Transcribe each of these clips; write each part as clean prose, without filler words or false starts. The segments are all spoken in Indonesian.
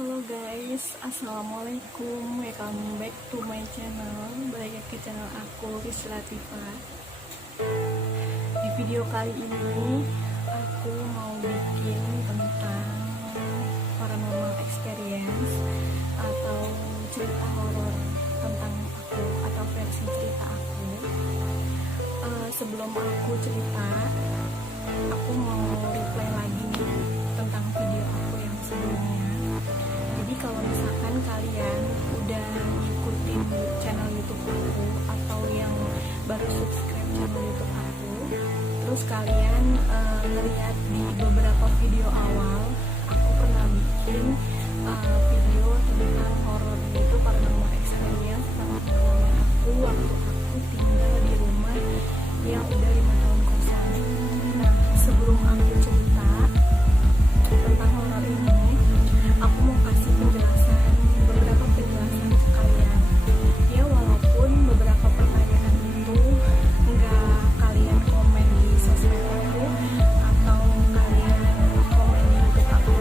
Halo guys, assalamualaikum, welcome back to my channel. Balik ke channel aku, Rizky Latifa. Di video kali ini aku mau bikin tentang paranormal experience atau cerita horor tentang aku atau versi cerita aku. Sebelum aku cerita, aku mau reply lagi nih tentang video aku yang sebelumnya. Jadi kalau misalkan kalian udah ngikutin channel YouTube aku atau yang baru subscribe channel YouTube aku, terus kalian ngeliat di beberapa video awal, aku pernah bikin video tentang horor, yaitu paranormal experience tentang pengalaman aku waktu aku tinggal di rumah yang udah 5 tahun kosong. Nah, sebelum aku cerita tentang horor ini, aku mau kasih beberapa penjelasan ke kalian. Ya, walaupun beberapa pertanyaan itu nggak kalian komen di sosmed aku atau kalian komen di YouTube aku,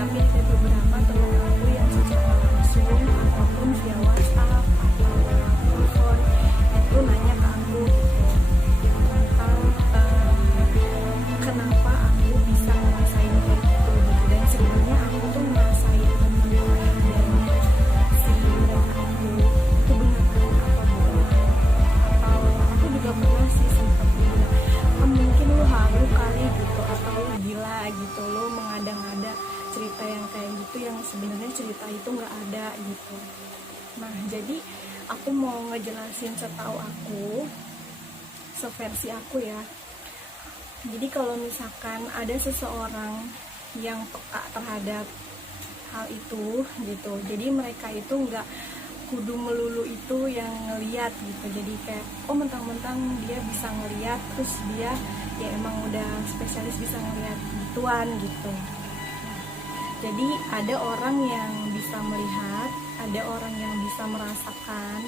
tapi ada beberapa teman aku yang secara langsung ataupun via WhatsApp atau telepon itu nanya ke aku gitu tentang kenapa aku bisa ngerasain kayak gitu. Dan sebenarnya aku tuh ngerasain tentang adanya si mereka itu beneran apa bohong, atau aku juga pernah sih sempat bilang mungkin lu halu kali gitu, atau lu gila gitu, lu mengada-ngada cerita yang kayak gitu yang sebenarnya cerita itu nggak ada gitu. Nah, jadi aku mau ngejelasin setahu aku, seversi aku ya. Jadi kalau misalkan ada seseorang yang peka terhadap hal itu gitu, jadi mereka itu nggak kudu melulu itu yang ngeliat gitu. Jadi kayak mentang-mentang dia bisa ngeliat, terus dia ya emang udah spesialis bisa ngeliat gituan gitu. Jadi ada orang yang bisa melihat, ada orang yang bisa merasakan,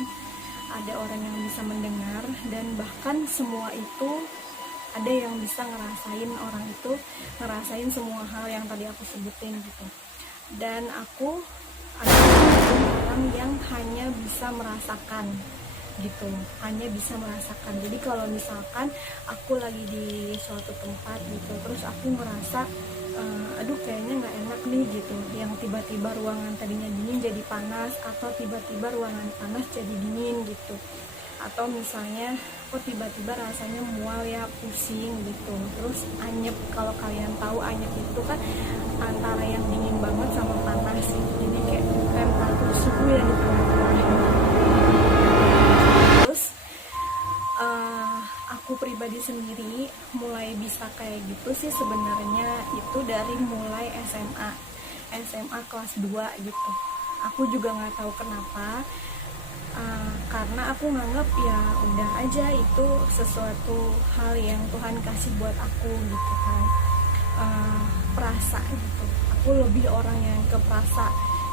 ada orang yang bisa mendengar, dan bahkan semua itu ada yang bisa ngerasain, orang itu ngerasain semua hal yang tadi aku sebutin gitu. Dan aku adalah orang yang hanya bisa merasakan gitu, hanya bisa merasakan. Jadi kalau misalkan aku lagi di suatu tempat gitu, terus aku merasa aduh kayaknya nggak enak nih gitu, yang tiba-tiba ruangan tadinya dingin jadi panas, atau tiba-tiba ruangan panas jadi dingin gitu, atau misalnya kok tiba-tiba rasanya mual ya, pusing gitu, terus anyep. Kalau kalian tahu anyep itu kan antara yang dingin banget sama panas gitu, jadi kayak temperatur suhu yang di terus aku pribadi sendiri mulai bisa kayak gitu sih sebenarnya itu dari mulai SMA kelas 2 gitu. Aku juga nggak tahu kenapa, karena aku nganggap ya udah aja itu sesuatu hal yang Tuhan kasih buat aku gitu kan. Perasa gitu, aku lebih orang yang ke perasa,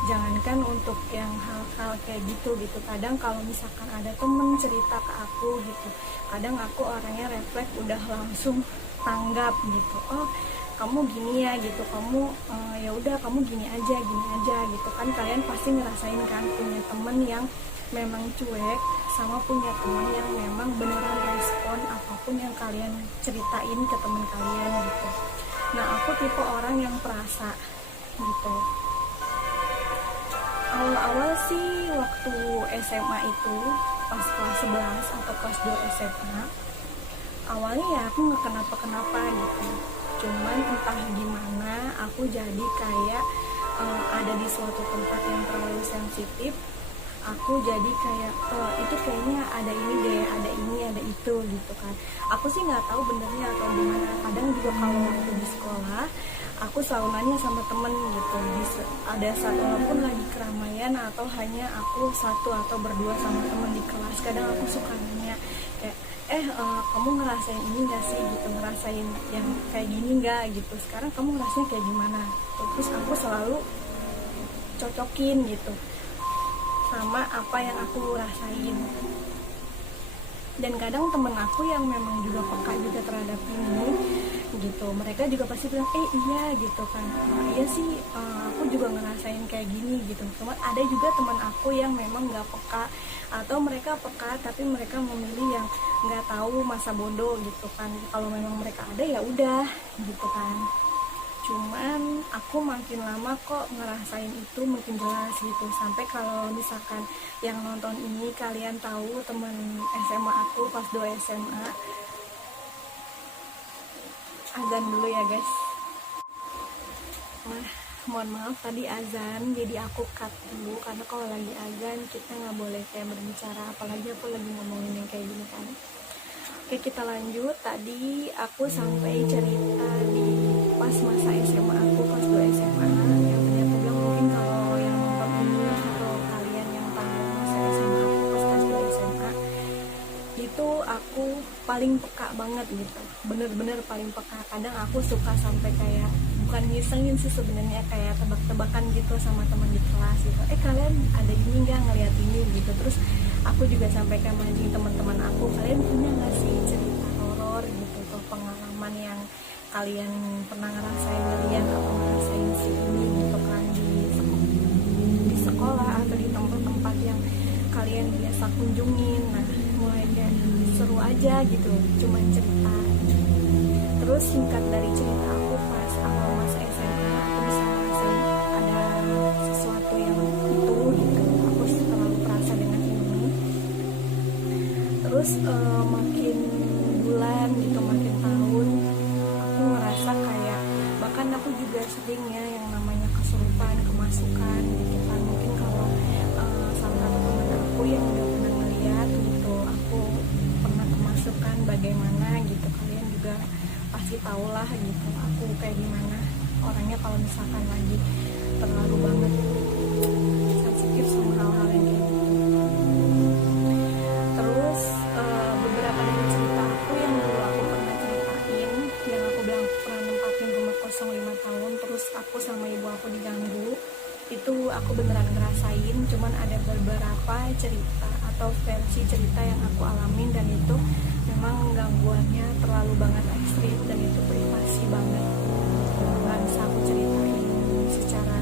jangankan untuk yang hal-hal kayak gitu. Kadang kalau misalkan ada temen cerita ke aku gitu, kadang aku orangnya refleks udah langsung tanggap gitu, oh kamu gini ya gitu, kamu ya udah kamu gini aja gitu kan. Kalian pasti ngerasain kan punya temen yang memang cuek, sama punya teman yang memang beneran respon apapun yang kalian ceritain ke teman kalian gitu. Nah, aku tipe orang yang perasa gitu. Awal-awal sih waktu SMA itu pas kelas 11 atau kelas 2 SMA, awalnya ya aku nggak kenapa-kenapa gitu, cuman entah gimana aku jadi kayak ada di suatu tempat yang terlalu sensitif. Aku jadi kayak itu kayaknya ada ini deh, ada ini, ada itu gitu kan. Aku sih nggak tahu benernya atau gimana. Kadang juga kalau waktu di sekolah, aku selalu nanya sama temen gitu. Ada saat walaupun lagi keramaian atau hanya aku satu atau berdua sama temen di kelas, kadang aku suka nanya kayak kamu ngerasain ini nggak sih gitu, ngerasain yang kayak gini nggak gitu. Sekarang kamu ngerasain kayak gimana? Terus aku selalu cocokin gitu sama apa yang aku rasain. Dan kadang temen aku yang memang juga peka juga terhadap ini gitu, mereka juga pasti bilang iya gitu kan, iya sih, aku juga ngerasain kayak gini gitu. Cuma ada juga teman aku yang memang nggak peka, atau mereka peka tapi mereka memilih yang nggak tahu masa bodoh gitu kan. Kalau memang mereka ada ya udah gitu kan. Cuman aku makin lama kok ngerasain itu makin jelas gitu. Sampai kalau misalkan yang nonton ini kalian tahu teman SMA aku pas 2 SMA, azan dulu ya guys. Nah, mohon maaf tadi azan, jadi aku cut dulu karena kalau lagi azan kita nggak boleh kayak berbicara, apalagi aku lagi ngomongin yang kayak gini kan. Oke, kita lanjut. Tadi aku sampai cerita di pas masa SMA aku, pas 2 SMA. Yang tadi aku bilang mungkin kalau yang nonton ini atau kalian yang tahu masa SMA aku pas kelas 2 SMA, itu aku paling peka banget gitu. Bener-bener paling peka. Kadang aku suka sampai kayak, bukan ngisengin sih sebenarnya, kayak tebak-tebakan gitu sama teman di kelas gitu. Kalian ada ini nggak, ngeliat ini gitu. Terus aku juga sampai kayak mancing teman-teman aku, kalian punya nggak sih cerita horor gitu atau pengalaman yang kalian pernah ngerasain kalian atau ngerasain si ini gitu kan di sekolah atau di tempat-tempat yang kalian biasa kunjungin. Nah, mulai kayak seru aja gitu, cuma cerita. Terus singkat dari cerita aku pas awal masa SMA, aku bisa ngerasain ada sesuatu yang itu gitu, aku terlalu perasa dengan ini. Terus makin bulan gitu, makin tahun, aku ngerasa kayak, bahkan aku juga seringnya yang namanya kesurupan, kemasukan gitu kan. Mungkin kalau salah satu teman aku yang udah pernah ngeliat gitu, aku pernah kemasukan bagaimana gitu, kalian juga pasti tau lah gitu aku kayak gimana orangnya kalau misalkan lagi terlalu banget sensitif sama hal-hal yang kayak gitu. Terus beberapa dari cerita aku yang dulu aku pernah ceritain, yang aku bilang pernah nempatin rumah kosong 5 tahun, terus aku sama ibu aku diganggu, itu aku beneran ngerasain. Cuman ada beberapa cerita atau versi cerita yang aku alamin, dan itu memang gangguannya terlalu banget ekstrim dan itu privasi banget, nggak bisa aku ceritain secara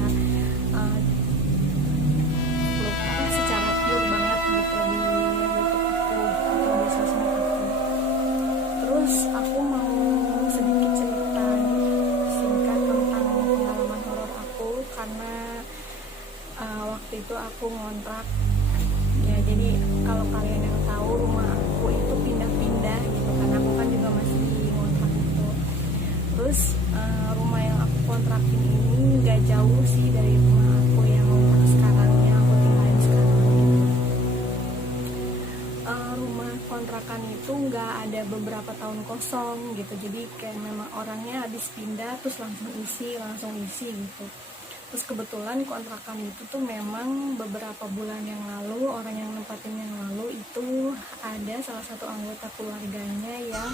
secara pure banget gitu di YouTube aku atau di sosmed aku. Terus aku mau sedikit cerita singkat tentang pengalaman horor aku, karena waktu itu aku ngontrak ya. Jadi kalau kalian yang tahu, rumah aku itu pindah-pindah gitu, karena aku kan juga masih ngontrak gitu. Terus rumah yang aku kontrakin ini gak jauh sih dari rumah aku yang ngontrak sekarang, yang aku tinggalin sekarang gitu. Rumah kontrakan itu gak ada beberapa tahun kosong gitu, jadi kayak memang orangnya habis pindah terus langsung isi gitu. Terus kebetulan kontrakan itu tuh memang beberapa bulan yang lalu, orang yang nempatin yang lalu itu ada salah satu anggota keluarganya yang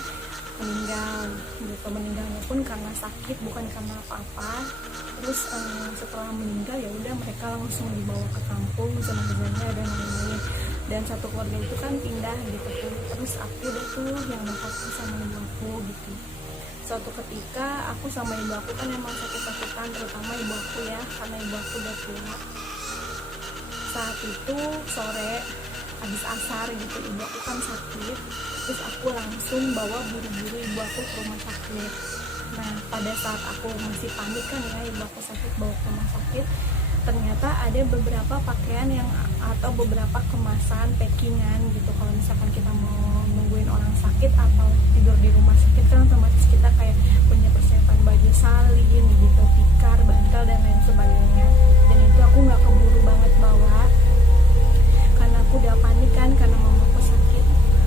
meninggal gitu. Meninggalnya pun karena sakit, bukan karena apa-apa. Terus setelah meninggal ya udah mereka langsung dibawa ke kampung, jenazahnya dan lain-lain. Dan satu keluarga itu kan pindah gitu tuh. Terus aku udah tuh yang nempatin sama ibu aku gitu. Suatu ketika aku sama ibu aku kan emang sakit-sakitan, terutama ibu aku ya, karena ibu aku udah tua. Saat itu sore habis asar gitu, ibu aku kan sakit, terus aku langsung bawa buru-buru ibu aku ke rumah sakit. Nah, pada saat aku masih panik kan ya, ibu aku sakit, bawa ke rumah sakit, ternyata ada beberapa pakaian yang atau beberapa kemasan packingan gitu. Kalau misalkan kita mau nungguin orang sakit atau tidur di rumah sakit kan otomatis kita kayak punya persiapan baju salin gitu, tikar, bantal dan lain sebagainya. Dan itu aku nggak keburu banget bawa karena aku udah panik kan, karena mamaku sakit.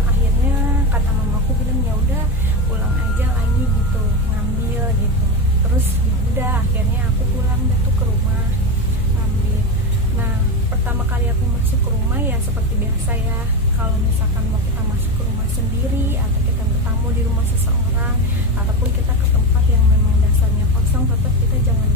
Akhirnya kata mamaku bilang ya udah pulang aja lagi gitu, ngambil gitu. Terus ya udah akhirnya aku pulang deh tuh ke rumah ngambil. Nah, pertama kali aku masuk ke rumah ya seperti biasa ya, kalau misalkan mau kita masuk ke rumah sendiri atau kita bertamu di rumah seseorang ataupun kita ke tempat yang memang dasarnya kosong, tetap kita jangan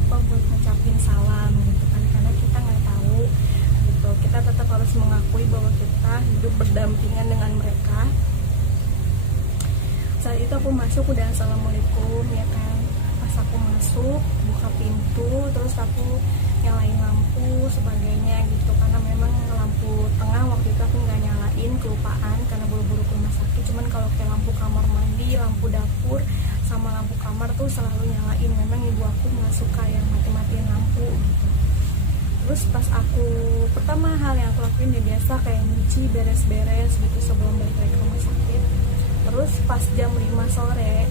aku masuk udah assalamualaikum ya kan. Pas aku masuk buka pintu, terus aku nyalain lampu sebagainya gitu, karena memang lampu tengah waktu itu aku nggak nyalain, kelupaan karena buru-buru ke rumah sakit. Cuman kalau kayak lampu kamar mandi, lampu dapur sama lampu kamar tuh selalu nyalain. Memang ibu aku nggak suka yang mati-matiin lampu gitu. Terus pas aku pertama hal yang aku lakuin ya biasa kayak nyuci, beres-beres gitu sebelum balik lagi ke rumah sakit. Terus pas jam 5 sore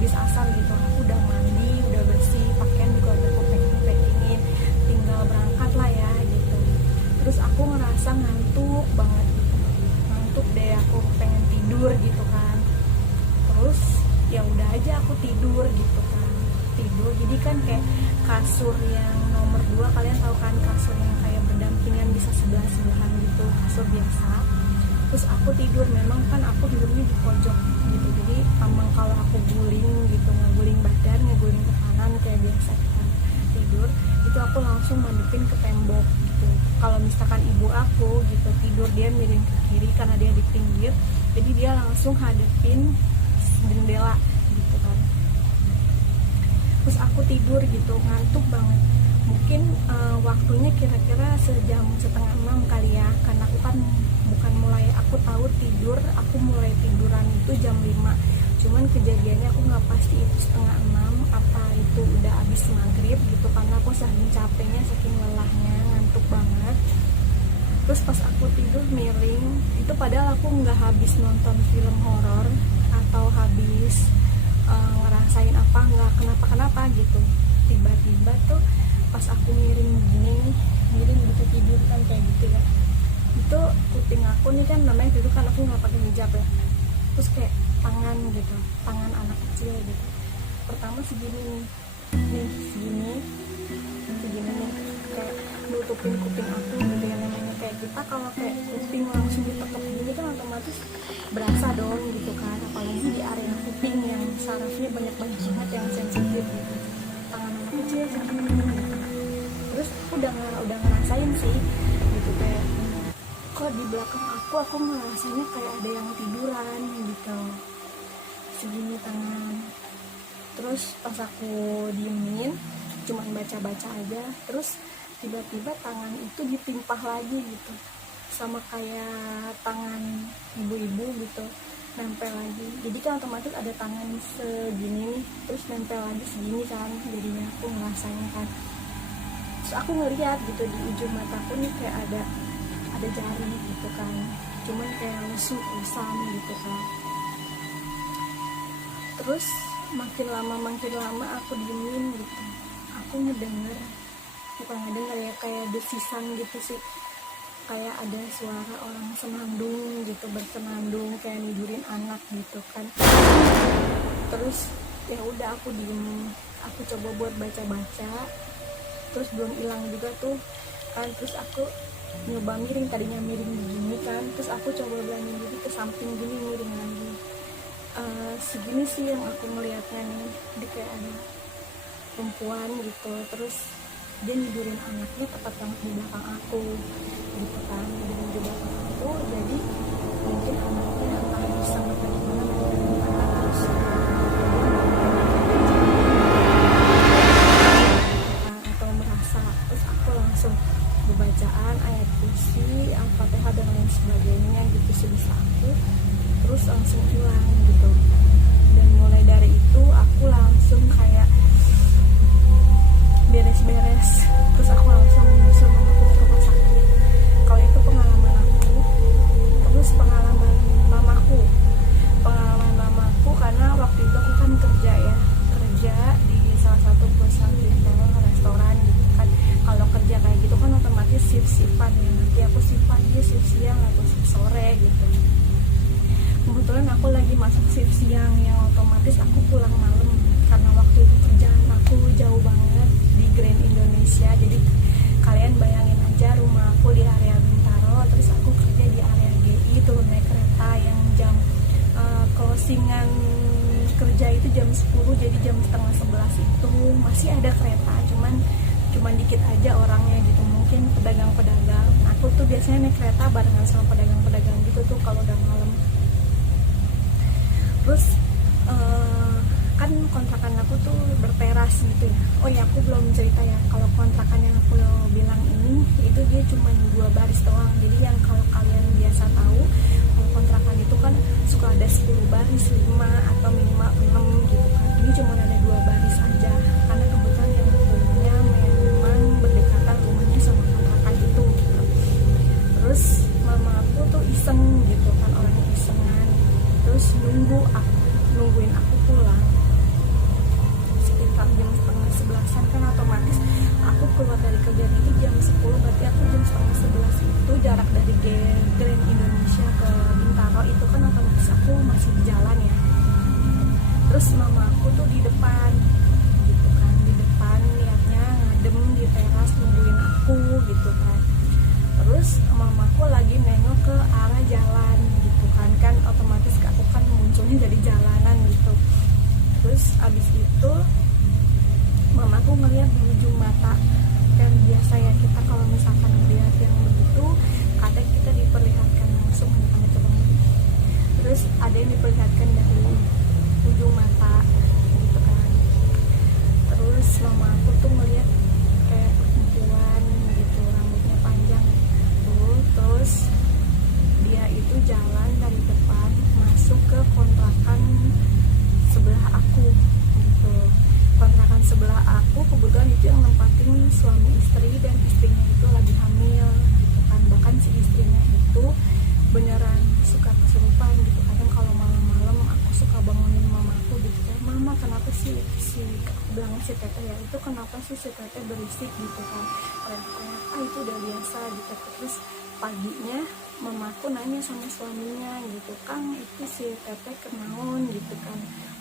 abis asar gitu, aku udah mandi, udah bersih, pakaian juga udah aku packingin, tinggal berangkat lah ya gitu. Terus aku ngerasa ngantuk banget gitu, ngantuk deh, aku pengen tidur gitu kan. Terus ya udah aja aku tidur gitu kan, tidur. Jadi kan kayak kasur yang nomor 2, kalian tahu kan kasur yang kayak berdampingan bisa sebelah-sebelahan gitu, kasur biasa. Terus aku tidur, memang kan aku tidurnya di pojok gitu, jadi emang kalau aku guling gitu, ngeguling badan, ngeguling ke kanan kayak biasa kita tidur, itu aku langsung madepin ke tembok gitu. Kalau misalkan ibu aku gitu tidur, dia miring ke kiri karena dia di pinggir, jadi dia langsung hadepin jendela gitu kan. Terus aku tidur gitu, ngantuk banget. Mungkin waktunya kira-kira sejam setengah 6 kali ya, karena aku kan bukan mulai, aku tahu tidur, aku mulai tiduran itu jam 5. Cuman kejadiannya aku nggak pasti itu setengah 6 apa itu udah habis maghrib gitu, karena aku saking capeknya, saking lelahnya, ngantuk banget. Terus pas aku tidur miring itu, padahal aku nggak habis nonton film horor atau habis ngerasain apa, nggak kenapa-kenapa gitu. Tiba-tiba tuh pas aku miring gitu tidur kan kayak gitu ya, itu kuping aku nih kan, namanya dulu kan aku nggak pakai hijab ya, terus kayak tangan gitu, tangan anak kecil gitu, pertama segini nih segini nih, kayak nutupin kuping aku gitu ya. Namanya kayak kita kalau kayak kuping langsung ditekuk gini kan otomatis berasa dong gitu kan, apalagi di area kuping yang sarafnya banyak banget yang sensitif gitu. Tangan anak kecil segini gitu. Terus aku udah ngerasain sih gitu, kayak kok di belakang aku ngerasanya kayak ada yang tiduran gitu, segini tangan. Terus pas aku diemin cuman baca-baca aja, terus tiba-tiba tangan itu ditimpah lagi gitu, sama kayak tangan ibu-ibu gitu, nempel lagi. Jadi kan otomatis ada tangan segini nih, terus nempel lagi segini kan, jadinya aku ngerasanya kan. Terus aku ngeliat gitu di ujung mataku nih kayak ada jari gitu kan, cuman kayak lusam gitu kan. Terus makin lama aku diemin gitu, aku bukan ngedenger ya, kayak desisan gitu sih, kayak ada suara orang senandung gitu, bersenandung kayak nidurin anak gitu kan. Terus ya udah aku diem, aku coba buat baca-baca, terus belum hilang juga tuh kan. Terus aku nyoba miring, tadinya miring begini kan, terus aku coba berani diri ke samping gini, miring lagi. Segini sih yang aku melihatnya nih, dia kayak ada perempuan gitu, terus dia nidurin anaknya tepat banget di belakang aku gitu kan, nidurin di belakang aku. Jadi mungkin anaknya entah bisa dari mana terus atau merasa. Terus aku langsung bacaan ayat kursi, Al-Fatihah dan lain sebagainya gitu sebisa aku, terus langsung hilang gitu. Dan mulai dari itu aku langsung kayak beres-beres, terus aku langsung nyusul mamaku ke rumah sakit. Kalau itu pengalaman aku. Terus pengalaman mamaku karena waktu itu aku kan kerja di salah satu perusahaan retail, restoran gitu kan. Kalau kerja kayak gitu kan otomatis shift-shiftan ya, nanti aku shift pagi, shift siang atau shift sore gitu. Kebetulan aku lagi masuk shift siang, yang otomatis aku pulang malam karena waktu itu kerjaan aku jauh banget di Grand Indonesia. Jadi kalian bayangin aja, rumah aku di area Bintaro, terus aku kerja di area GI, turun naik kereta yang jam closingan kerja itu jam 10, jadi jam setengah 11 itu masih ada kereta, cuman dikit aja orangnya gitu, mungkin pedagang-pedagang. Aku tuh biasanya naik kereta barengan sama pedagang-pedagang gitu tuh kalau udah malam. Terus kan kontrakan aku tuh berteras gitu ya. Oh ya, aku belum cerita ya, kalau kontrakan yang aku bilang ini itu dia cuma 2 baris doang. Jadi yang kalau kalian biasa tahu, kalau kontrakan itu kan suka ada 10 baris, 5 atau minimal 6 gitu kan. Ini cuma ada 2 baris aja, karena kebetulan yang punya memang berdekatan rumahnya sama kontrakan itu gitu. Terus mama aku tuh iseng gitu kan, orangnya isengan. Terus nungguin aku pulang sekitar jam setengah 11-an, kan otomatis aku keluar dari kerjaan itu jam 10, berarti aku jam setengah 11 itu jarak dari Grand Indonesia ke Bintaro itu kan otomatis aku masih di jalan ya. Terus mama aku tuh di depan gitu kan, di depan niatnya ngadem di teras nungguin aku gitu kan. Terus mamaku lagi nengok ke arah jalan gitu kan, kan otomatis aku kan munculnya dari jalanan gitu. Terus abis itu mamaku ngeliat di ujung mata, kan biasa ya kita kalau misalkan melihat yang begitu kadang kita diperlihatkan langsung sama coba. Terus ada yang diperlihatkan dari ujung mata gitu kan. Terus mamaku tuh ngeliat kayak perempuan gitu, rambutnya panjang tuh. Terus dia itu jalan dari depan masuk ke kontrakan sebelah aku gitu. Kontrakan sebelah aku kebetulan itu yang nempatin suami istri, dan istrinya itu lagi hamil gitu kan. Bahkan si istrinya itu beneran suka kesurupan gitu. Kadang kalau malam-malam aku suka bangunin mamaku gitu kayak, mama kenapa sih si aku bilang si teteh ya, itu kenapa sih si teteh berisik gitu kan, kayak itu udah biasa gitu. Terus paginya mamaku nanya sama suaminya gitu, kang itu si teteh kenaon gitu kan,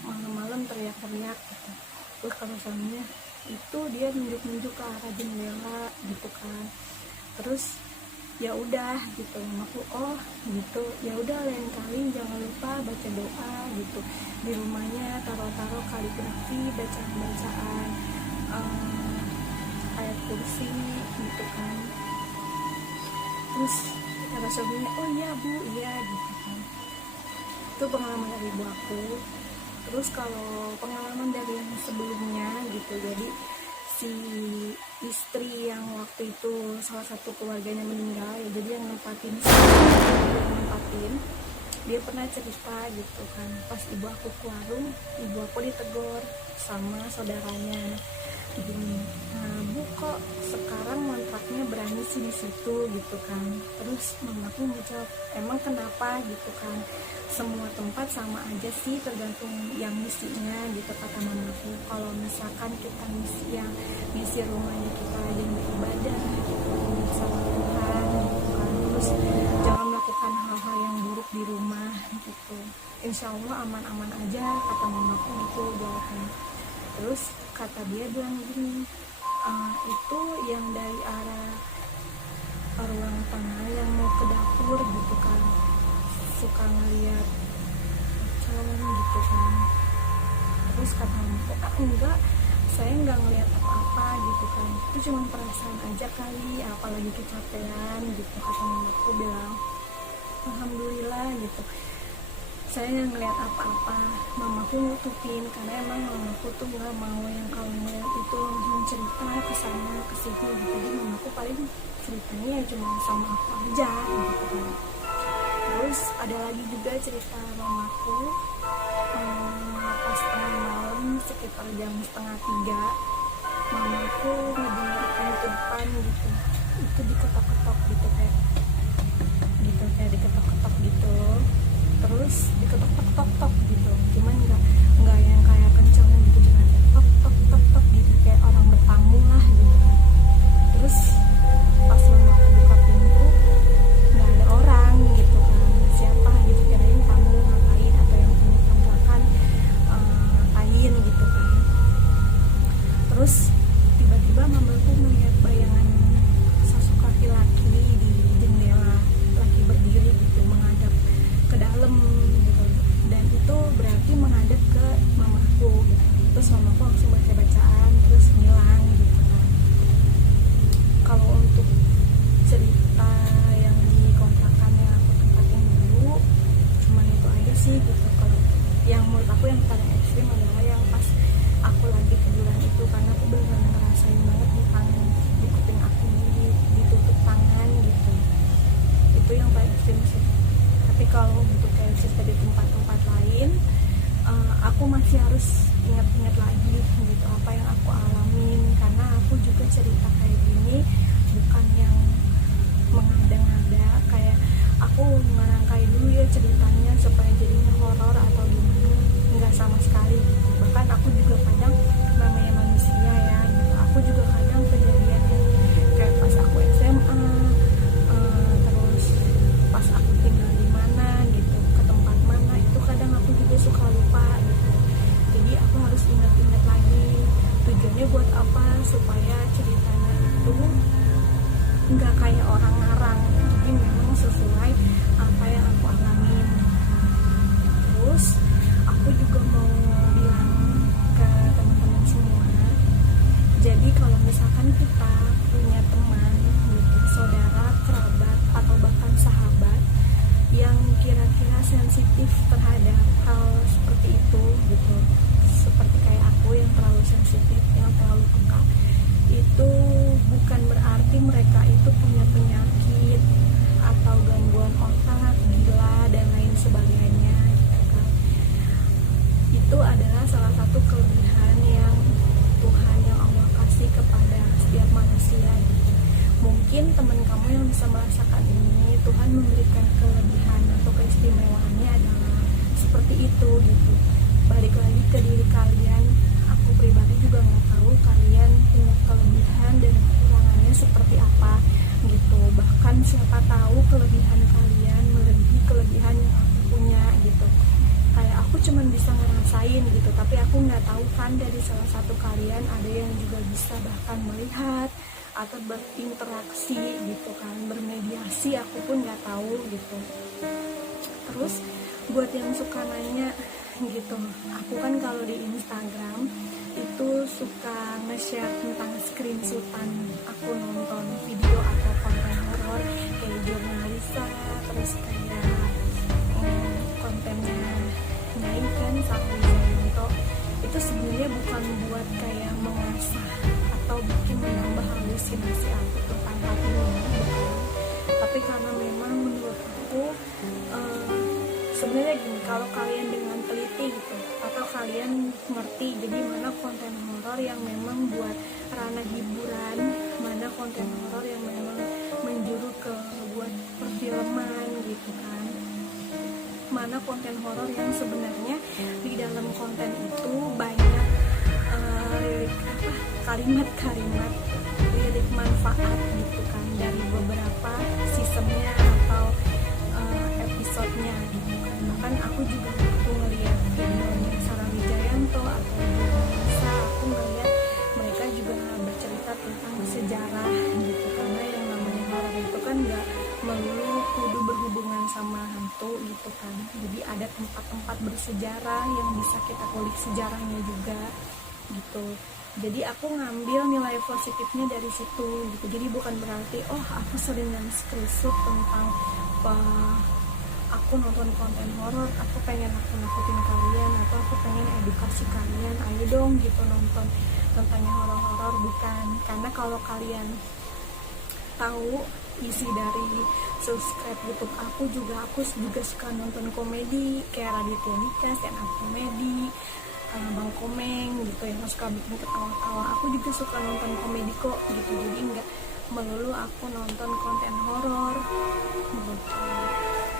malam-malam teriak-teriak gitu. Terus kalau suaminya itu dia nunjuk-nunjuk ke arah jendela gitu kan. Terus ya udah gitu, mamaku oh gitu, ya udah lain kali jangan lupa baca doa gitu di rumahnya, taruh-taruh kaligrafi, bacaan ayat kursi gitu kan. Terus kata suaminya, oh iya bu, iya gitu kan. Itu pengalaman dari ibu aku. Terus kalau pengalaman dari yang sebelumnya gitu, jadi si istri yang waktu itu salah satu keluarganya meninggal ya, jadi yang nempatin dia pernah cerita gitu kan, pas ibu aku ke warung, ibu aku ditegur sama saudaranya gini, nah bu kok sekarang kontraknya berani sih di situ gitu kan. Terus mamaku menjawab, emang kenapa gitu kan, semua tempat sama aja sih tergantung yang misinya gitu kata mamaku. Kalau misalkan kita misi rumahnya kita aja beribadah gitu sama Tuhan gitu kan, terus jangan melakukan hal-hal yang buruk di rumah gitu, insya Allah aman-aman aja kata mamaku gitu jawabnya. Terus kata dia bilang gini, itu yang dari arah ruang tengah yang mau ke dapur gitu kan, suka ngeliat calon gitu kan. Terus kata mamaku, enggak, saya nggak ngeliat apa-apa gitu kan, itu cuma perasaan aja kali, apalagi kecapean gitu kata mamaku. Bilang alhamdulillah gitu, saya nggak ngeliat apa-apa. Mamaku nutupin karena emang mamaku tuh nggak mau yang kalau ngeliat itu langsung cerita ke sana ke sini gitu. Jadi mamaku paling ceritanya ya cuma sama aku aja gitu kan. Terus ada lagi juga cerita mamaku, pas tengah malam sekitar jam 2:30 mamaku ngedengar pintu depan gitu, itu diketok-ketok gitu kayak diketok-ketok gitu. Terus diketok-tok gitu, cuman nggak yang kayak kencang gitu, cuma tok tok tok tok gitu kayak orang bertamu lah gitu kan. Terus pas mamaku buka pintu nggak ada orang gitu kan, siapa gitu, kirain tamu ngapain atau yang punya kontrakan ngapain gitu kan. Terus tiba-tiba mamaku melihat bayangan sosok laki-laki di jendela, lagi berdiri gitu menghadap ke dalam gitu, dan itu berarti menghadap ke mamaku gitu. Terus mamaku langsung baca-bacaan terus ngilang gitu kan. Kalau untuk cerita yang di kontrakan yang aku tempatin dulu cuma itu aja sih gitu. Kalau yang juga kadang kejadian kayak pas aku SMA, terus pas aku tinggal di mana gitu, ke tempat mana, itu kadang aku juga suka lupa gitu. Jadi aku harus ingat-ingat lagi tujuannya buat apa, supaya ceritanya itu nggak kayak orang ngarang, jadi memang sesuai apa yang aku alamin. Terus aku juga mau bilang ke teman-teman semua, jadi kalau misalkan kita punya teman gitu, saudara, kerabat, atau bahkan sahabat yang kira-kira sensitif terhadap hal seperti itu gitu, seperti kayak aku yang terlalu sensitif, yang terlalu peka, itu bukan berarti mereka itu punya penyakit atau gangguan otak, gila, dan lain sebagainya gitu kan. Itu adalah salah satu kelebihan yang Tuhan, yang Allah kasih kepada setiap manusia gitu. Mungkin teman kamu yang bisa merasakan ini, Tuhan memberikan kelebihan atau keistimewaannya adalah seperti itu gitu. Balik lagi ke diri kalian, aku pribadi juga nggak tahu kalian punya kelebihan dan kekurangannya seperti apa gitu. Bahkan siapa tahu kelebihan kalian melebihi kelebihan yang aku punya gitu. Kayak aku cuman bisa ngerasain gitu, tapi aku nggak tahu kan dari salah satu kalian ada yang juga bisa bahkan melihat atau berinteraksi gitu kan, bermediasi, aku pun nggak tahu gitu. Terus buat yang suka nanya gitu, aku kan kalau di Instagram itu suka nge-share tentang screenshotan aku nonton video atau konten horor kayak Jurnalisa, terus kayak kontennya Nyai kan sama Zayanto. Itu sebenarnya bukan buat kayak mengasah atau bikin menambah halusinasi aku tentang hal ini, bukan. Tapi karena memang menurut aku sebenarnya gini, kalau kalian dengan teliti gitu, atau kalian ngerti jadi mana konten horor yang memang buat ranah hiburan, mana konten horor yang memang menjuru ke buat perfilman gitu kan, mana konten horor yang sebenarnya di dalam konten itu banyak kalimat-kalimat lirik manfaat gitu kan, dari beberapa seasonnya atau episodenya gitu kan. Bahkan aku juga waktu ngeliat videonya Sarah Wijayanto atau Jurnalisa, aku ngeliat mereka juga bercerita tentang sejarah gitu, karena yang namanya horor itu kan nggak melulu kudu berhubungan sama hantu gitu kan. Jadi ada tempat-tempat bersejarah yang bisa kita kulik sejarahnya juga gitu. Jadi aku ngambil nilai positifnya dari situ gitu. Jadi bukan berarti aku sering screenshot tentang aku nonton konten horor, aku pengen nakutin kalian, atau aku pengen edukasi kalian, ayo dong gitu nonton tentang horor-horor, bukan. Karena kalau kalian tahu isi dari subscribe YouTube aku juga suka nonton komedi kayak Raditya Dika, stand up komedi, Bang Komeng gitu yang suka bikin ketawa-tawa. Aku juga suka nonton komedi kok gitu, jadi nggak melulu aku nonton konten horor gitu.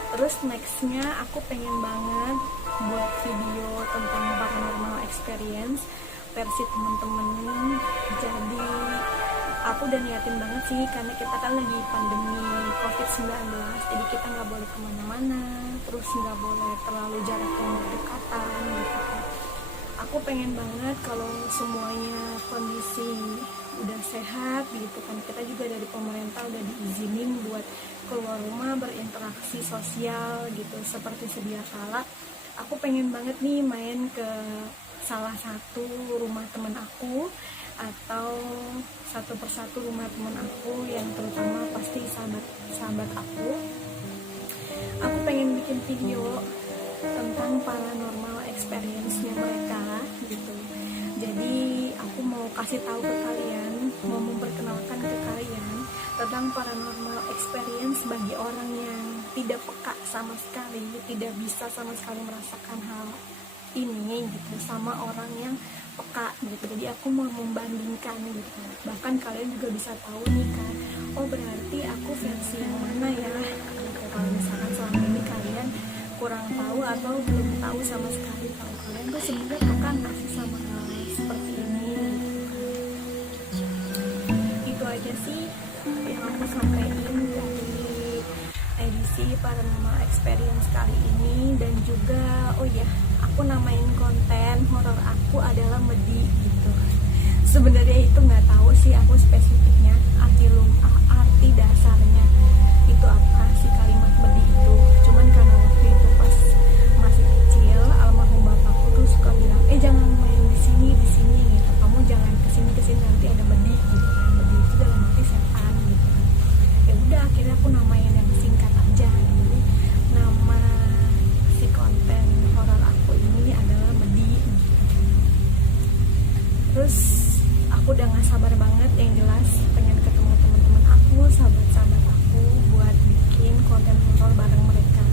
Terus nextnya aku pengen banget buat video tentang paranormal experience versi temen-temen. Jadi aku udah niatin banget sih, karena kita kan lagi pandemi COVID-19, jadi kita nggak boleh kemana-mana, terus nggak boleh terlalu jarak yang berdekatan gitu kan. Aku pengen banget kalau semuanya kondisi udah sehat gitu kan, kita juga dari pemerintah udah diizinin buat keluar rumah, berinteraksi sosial gitu seperti sedia kala. Aku pengen banget nih main ke salah satu rumah temen aku, atau satu persatu rumah temen aku yang terutama pasti sahabat aku. Aku pengen bikin video tentang paranormal experience-nya mereka gitu. Jadi aku mau kasih tahu ke kalian, mau memperkenalkan ke kalian tentang paranormal experience bagi orang yang tidak peka sama sekali, tidak bisa sama sekali merasakan hal ini gitu, sama orang yang peka gitu. Jadi aku mau membandingkan gitu. Bahkan kalian juga bisa tahu nih kan, berarti aku versi yang mana ya gitu. Kalau misalkan selama ini kalian kurang tahu atau belum tahu sama sekali kalau kalian tuh sebenarnya peka nggak sih sama hal seperti ini gitu. aja sih yang aku sampaikan dari edisi Paranormal Experience kali ini. Dan juga oh ya, aku namain konten horor aku adalah Medi gitu. Sebenarnya itu nggak tahu sih aku spesifiknya arti dasarnya itu apa sih kalimat Medi itu. Cuman karena waktu itu pas masih kecil, almarhum bapakku tuh suka bilang jangan main di sini gitu, kamu jangan kesini nanti ada Medi gitu kan. Medi itu dalam arti setan gitu kan. Ya udah, akhirnya aku namain yang singkat aja. Jadi nama si konten horor aku ini adalah Medi gitu. Terus aku udah gak sabar banget, yang jelas pengen ketemu teman-teman aku, sahabat-sahabat aku, buat bikin konten horor bareng mereka.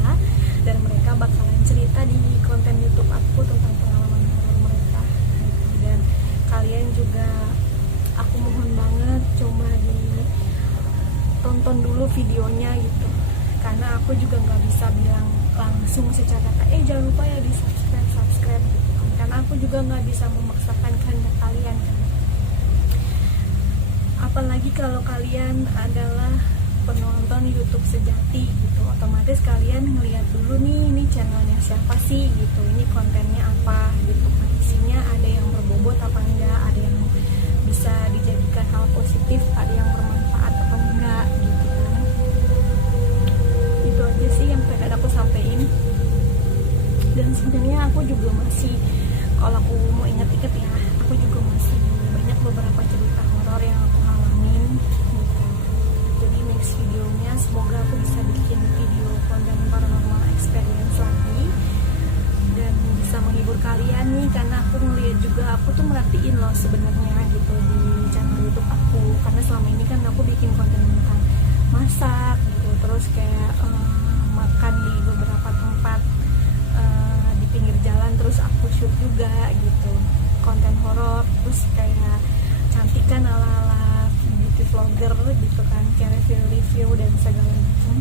Dan mereka bakalan cerita di konten YouTube aku tentang pengalaman horor mereka gitu. Dan kalian juga aku mohon banget coba ditonton dulu videonya gitu, karena aku juga nggak bisa bilang langsung secara jangan lupa ya di subscribe gitu kan, karena aku juga nggak bisa memaksakan kehendak kalian kan. Apalagi kalau kalian adalah penonton YouTube sejati gitu, otomatis kalian ngeliat dulu nih, ini channelnya siapa sih gitu, ini kontennya apa gitu kan, isinya ada yang berbobot apa enggak, ada yang bisa dijadikan hal positif, ada yang bermanfaat atau enggak gitu kan. Itu aja sih yang pengen aku sampaikan. Dan sebenarnya aku juga masih, kalau aku mau inget-inget ya, aku juga masih banyak beberapa cerita horor yang aku alamin gitu. Jadi next videonya semoga aku bisa bikin video konten paranormal experience lagi dan bisa menghibur kalian nih, karena aku ngeliat juga, aku tuh merhatiin loh sebenarnya gitu di channel YouTube aku, karena selama ini kan aku bikin konten tentang masak gitu, terus kayak makan di beberapa tempat di pinggir jalan, terus aku shoot juga gitu konten horor, terus kayak cantikan ala-ala beauty vlogger gitu kan, kayak review dan segala macam.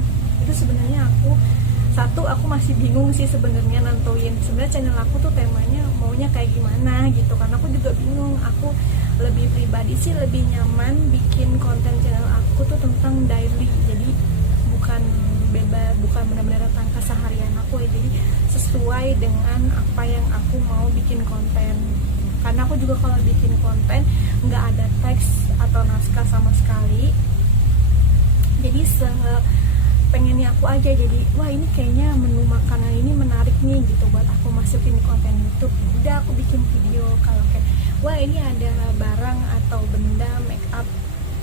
Itu sebenarnya aku masih bingung sih sebenarnya nentuin sebenarnya channel aku tuh temanya maunya kayak gimana gitu, karena aku juga bingung. Aku lebih pribadi sih lebih nyaman bikin konten channel aku tuh tentang daily, jadi bukan benar-benar tentang keseharian aku ya, jadi sesuai dengan apa yang aku mau bikin konten. Karena aku juga kalau bikin konten nggak ada teks atau naskah sama sekali, jadi pengennya aku aja, jadi wah ini kayaknya menu makanan ini menarik nih gitu buat aku masukin di konten YouTube, udah aku bikin video. Kalau kayak wah ini ada barang atau benda make up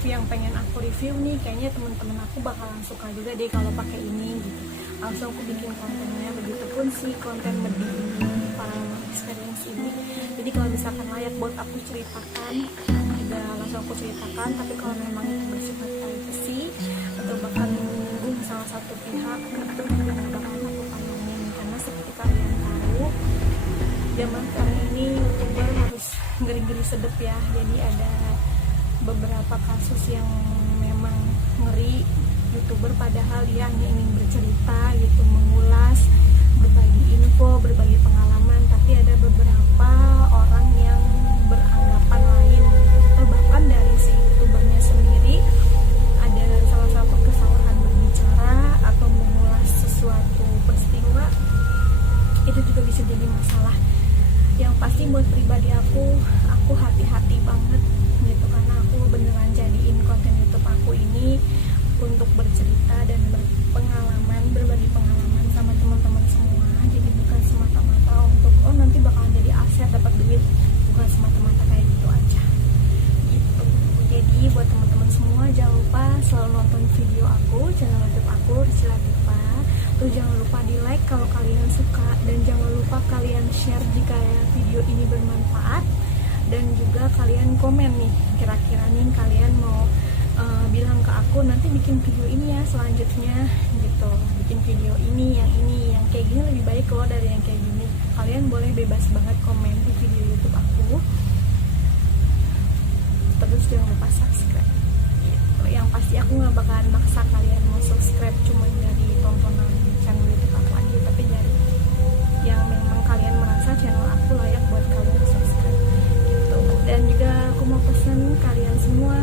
yang pengen aku review nih, kayaknya teman-teman aku bakalan suka juga deh kalau pakai ini gitu, langsung aku bikin kontennya. Begitupun si konten Medi ini, Paranormal Experience ini, jadi kalau misalkan layak buat aku ceritakan juga langsung aku ceritakan, tapi kalau memang itu bersifat privacy atau bahkan menyinggung salah satu pihak, itu juga gak bakal aku tayangin. Karena seperti kalian tahu, zaman sekarang ini YouTuber harus ngeri-ngeri sedep ya, jadi ada beberapa kasus yang memang ngeri. YouTuber padahal dia hanya ingin bercerita gitu, mengulas, berbagi info, berbagi pengalaman, tapi ada beberapa orang yang beranggapan lain gitu. Atau bahkan dari si YouTubernya sendiri ada salah satu kesalahan berbicara atau mengulas sesuatu peristiwa, itu juga bisa jadi masalah. Yang pasti buat pribadi aku hati-hati banget gitu, karena aku beneran jadiin konten YouTube aku ini untuk bercerita dan berbagi pengalaman sama teman-teman semua. Jadi bukan semata-mata untuk nanti bakalan jadi aset dapat duit, bukan semata-mata kayak gitu aja gitu. Jadi buat teman-teman semua jangan lupa selalu nonton video aku, channel YouTube aku Rizky Latifah. Terus jangan lupa di like kalau kalian suka, dan jangan lupa kalian share jika video ini bermanfaat. Dan juga kalian komen nih, kira-kira nih kalian mau bilang ke aku nanti bikin video ini ya selanjutnya gitu, bikin video ini yang kayak gini lebih baik loh dari yang kayak gini. Kalian boleh bebas banget komen di video YouTube aku. Terus jangan lupa subscribe gitu. Yang pasti aku gak bakalan maksa kalian mau subscribe cuma dari tontonan channel YouTube aku aja, tapi dari yang memang kalian merasa channel aku layak buat kalian subscribe gitu. Dan juga aku mau pesan kalian semua